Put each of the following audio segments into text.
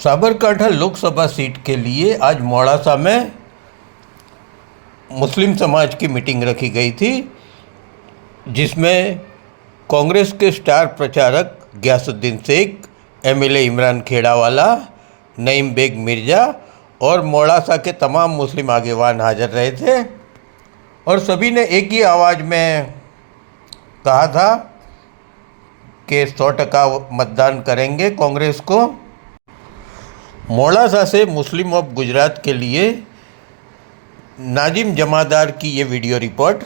Sabarkantha Lok Sabha seat के लिए आज मोड़ासा में मुस्लिम समाज की मीटिंग रखी गई थी, जिसमें कांग्रेस के स्टार प्रचारक गयासुद्दीन शेख, एमएलए इमरान खेड़ावाला, नईम बेग मिर्ज़ा और मोड़ासा के तमाम मुस्लिम आगेवान हाजिर रहे थे और सभी ने एक ही आवाज़ में कहा था कि 100% मतदान करेंगे कांग्रेस को। मोड़ासा से मुस्लिम ऑफ गुजरात के लिए नाजिम जमादार की ये वीडियो रिपोर्ट।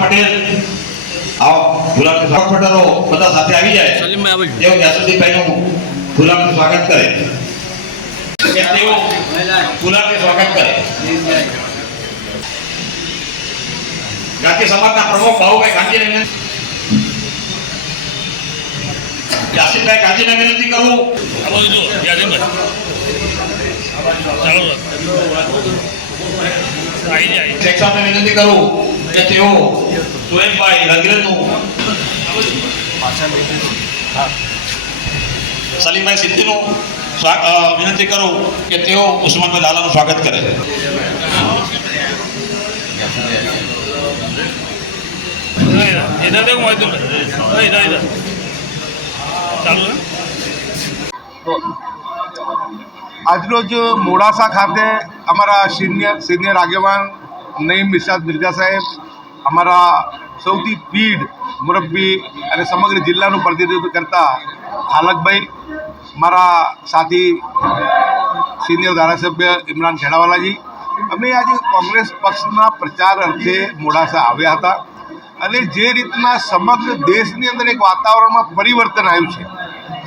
પટેલ આવો ગુલામ પટેલો બધા સાથે આવી જાય તેઓ ગયાસુદ્દીનભાઈનું ગુલામનું સ્વાગત કરે કે તેઓ ગુલામનું સ્વાગત કરે। જાતીય સમાજના પ્રમુખ બાબુભાઈ ગાંધીને યાસીનભાઈ ગાંધીને વિનંતી કરું। શેખસાહેબને વિનંતી કરું કે તેઓ સુરેશભાઈ રંગરેજનું, સલીમભાઈ સિદ્ધીનું વિનંતી કરું કે તેઓ ઉસ્માનભાઈ લાલાનું સ્વાગત કરે। આજરોજ મોડાસા ખાતે અમારા સિનિયર આગેવાન નઈમ ઇરશાદ મિર્ઝા સાહેબ, અમારા સૌથી પીઢ મુરબ્બી અને સમગ્ર જિલ્લાનું પ્રતિનિધિત્વ કરતા હાલકભાઈ, મારા સાથી સિનિયર ધારાસભ્ય ઇમરાન ખેડાવાલાજી, અમે આજે કોંગ્રેસ પક્ષના પ્રચાર અર્થે મોડાસા આવ્યા હતા અને જે રીતના સમગ્ર દેશની અંદર એક વાતાવરણમાં પરિવર્તન આવ્યું છે,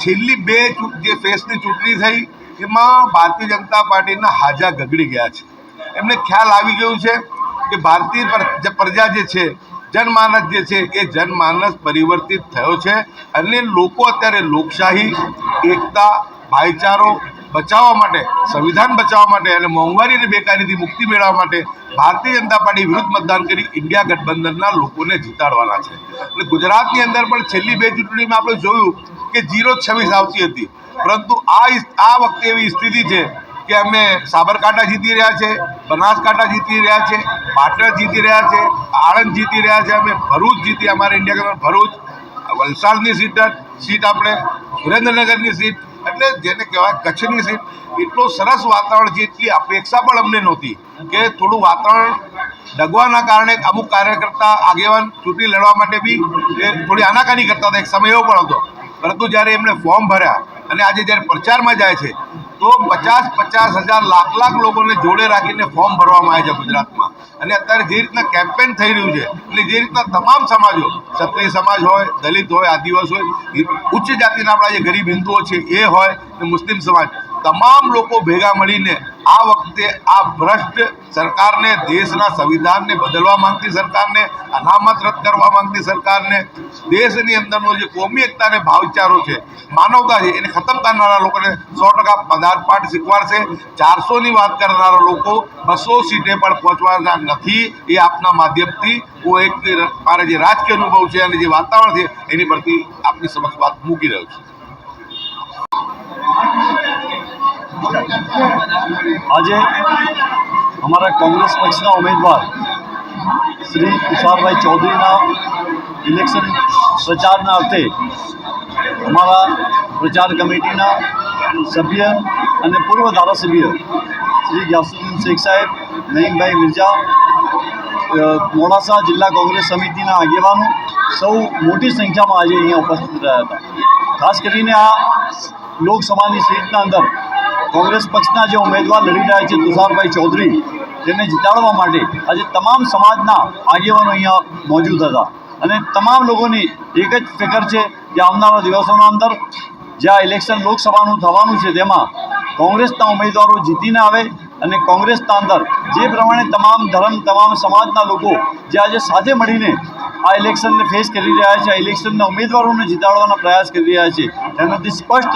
છેલ્લી બે જે ફેસની ચૂંટણી થઈ એમાં ભારતીય જનતા પાર્ટીના હાજા ગગડી ગયા છે। એમને ખ્યાલ આવી ગયું છે કે ભારતીય પ્રજા જે છે, જનમાનસ જે છે એ જનમાનસ પરિવર્તિત થયો છે અને લોકો અત્યારે લોકશાહી, એકતા, ભાઈચારો બચાવવા માટે, સંવિધાન બચાવવા માટે અને મોંઘવારી અને બેકારીથી મુક્તિ મેળવવા માટે ભારતીય જનતા પાર્ટી વિરુદ્ધ મતદાન કરી ઇન્ડિયા ગઠબંધનના લોકોને જીતાડવાના છે। એટલે ગુજરાતની અંદર પણ છેલ્લી બે ચૂંટણીમાં આપણે જોયું કે 0-26 આવતી હતી, પરંતુ આ વખતે એવી સ્થિતિ છે કે અમે સાબરકાંઠા જીતી રહ્યા છે, બનાસકાંઠા જીતી રહ્યા છે, પાટણ જીતી રહ્યા છે, આણંદ જીતી રહ્યા છે, અમે ભરૂચ જીતી, અમારે ઇન્ડિયા ગઠબંધન ભરૂચ, વલસાડની સીટ આપણે, સુરેન્દ્રનગરની સીટ, એટલે જેને કહેવાય કચ્છની સીટ, એટલું સરસ વાતાવરણ છે। એટલી અપેક્ષા પણ અમને નહોતી કે થોડું વાતાવરણ ડગવાના કારણે અમુક કાર્યકર્તા આગેવાન ચૂંટણી લડવા માટે બી થોડી આનાકાની કરતા હતા, એક સમય એવો પણ હતો, પરંતુ જ્યારે એમણે ફોર્મ ભર્યા અને આજે જ્યારે પ્રચારમાં જાય છે તો 50,000 લાખ લોકોને જોડે રાખીને ફોર્મ ભરવામાં આવે છે ગુજરાતમાં। અને અત્યારે જે રીતના કેમ્પેન થઈ રહ્યું છે, એટલે જે રીતના તમામ સમાજો, ક્ષત્રિય સમાજ હોય, દલિત હોય, આદિવાસી હોય, ઉચ્ચ જાતિના આપણા જે ગરીબ હિન્દુઓ છે એ હોય, મુસ્લિમ સમાજ, તમામ લોકો ભેગા મળીને આ વખતે આ ભ્રષ્ટ સરકારને, દેશના સંવિધાનને બદલવા માંગતી સરકારને, અનામત રદ કરવા માંગતી સરકારને, દેશની અંદરનો જે કોમી એકતા અને ભાઈચારો છે, માનવતા છે, એને ખતમ કરનારા લોકોને 100% પદાર્થપાઠ શીખવાડશે। 400ની વાત કરનારા લોકો 200 સીટે પણ પહોંચવાના નથી। એ આપના માધ્યમથી હું એક મારા જે રાજકીય અનુભવ છે અને જે વાતાવરણ છે એની પરથી આપની સમક્ષ વાત મૂકી રહ્યો છું। આજે અમારા કોંગ્રેસ પક્ષના ઉમેદવાર શ્રી તુષારભાઈ ચૌધરીના ઇલેક્શન પ્રચારના અર્થે અમારા પ્રચાર કમિટીના સભ્ય અને પૂર્વ ધારાસભ્ય શ્રી ગયાસુદ્દીન શેખ સાહેબ, નઈમભાઈ મિર્ઝા, મોડાસા જિલ્લા કોંગ્રેસ સમિતિના આગેવાનો સૌ મોટી સંખ્યામાં આજે અહીંયા ઉપસ્થિત રહ્યા હતા। ખાસ કરીને આ લોકસભાની સીટના અંદર કોંગ્રેસ પક્ષના જે ઉમેદવાર લડી રહ્યા છે તુષારભાઈ ચૌધરી, તેને જીતાડવા માટે આજે તમામ સમાજના આગેવાનો અહીંયા મોજૂદ હતા અને તમામ લોકોની એક જ ફિકર છે કે આવનારા દિવસોના અંદર જ્યાં ઇલેક્શન લોકસભાનું થવાનું છે તેમાં કોંગ્રેસના ઉમેદવારો જીતીને આવે અને કોંગ્રેસના અંદર જે પ્રમાણે તમામ ધર્મ તમામ સમાજના લોકો જે આજે સાથે મળીને આ ઇલેક્શનને ફેસ કરી રહ્યા છે, આ ઇલેક્શનના ઉમેદવારોને જીતાડવાના પ્રયાસ કરી રહ્યા છે, તેનાથી સ્પષ્ટ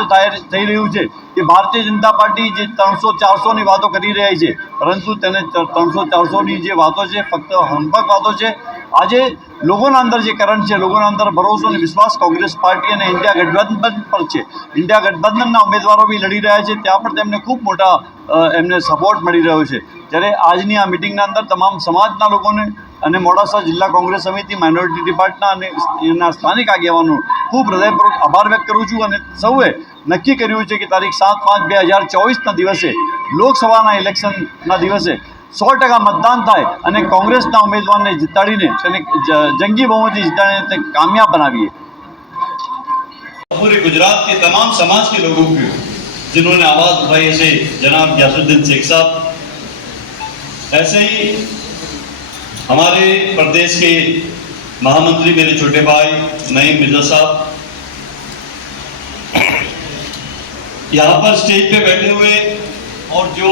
થઈ રહ્યું છે કે ભારતીય જનતા પાર્ટી જે 300-400ની વાતો કરી રહી છે, પરંતુ તેને 300-400ની જે વાતો છે ફક્ત હંપક વાતો છે. આજે લોકોના અંદર જે કરંટ છે, લોકોના અંદર ભરોસો અને વિશ્વાસ કોંગ્રેસ પાર્ટી અને ઇન્ડિયા ગઠબંધન પર છે. ઇન્ડિયા ગઠબંધનના ઉમેદવારો બી લડી રહ્યા છે, ત્યાં પણ તેમને ખૂબ મોટા એમને સપોર્ટ મળી રહ્યો છે. જ્યારે આજની આ મિટિંગના અંદર તમામ સમાજના લોકોને અને મોડાસા જિલ્લા કોંગ્રેસ સમિતિ માઇનોરિટી ડિપાર્ટમેન્ટના અને એના સ્થાનિક આગેવાનો ખૂબ હૃદયપૂર્વક આભાર વ્યક્ત કરું છું. અને સૌએ નક્કી કર્યું છે કે તારીખ 7/5/2024ના દિવસે લોકસભાના ઇલેક્શનના દિવસે 100% મતદાન થાય અને કોંગ્રેસના ઉમેદવારને જીતાડીને તેને જંગી બહુમતી જીતાડીને તે કામયાબ બનાવીએ. पूरे गुजरात के तमाम समाज के लोगों को जिन्होंने आवाज़ उठाई, ऐसे जनाब गयासुद्दीन शेख साहब, ऐसे ही हमारे प्रदेश के महामंत्री मेरे छोटे भाई नईम मिर्जा साहब, यहाँ पर स्टेज पे बैठे हुए और जो